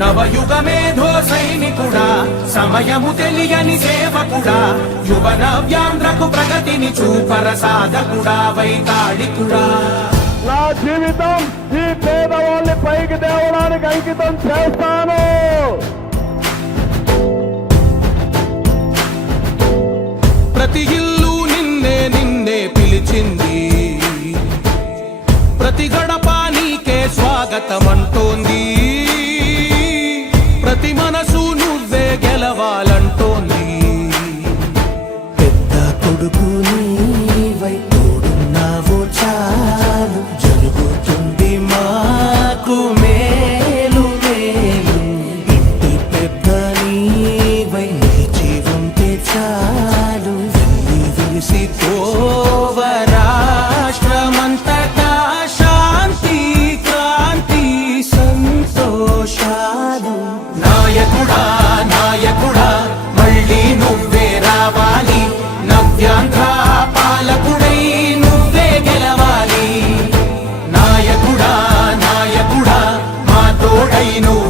నవయుగ మేధో సైనికుడా సమయము తెలియని సేవకుడా యువ నవ్యాంధ్రకు ప్రగతిని చూపర సాధకుడా వైతాళికుడా నా జీవితం ఈ పేదవాళ్ళని పైకి దేవడానికి అంకితం చేస్తాను ప్రతి ఇల్లు నిన్నే నిన్నే పిలిచింది ప్రతి గడప నీకే స్వాగతం అంటోంది 모르구 I know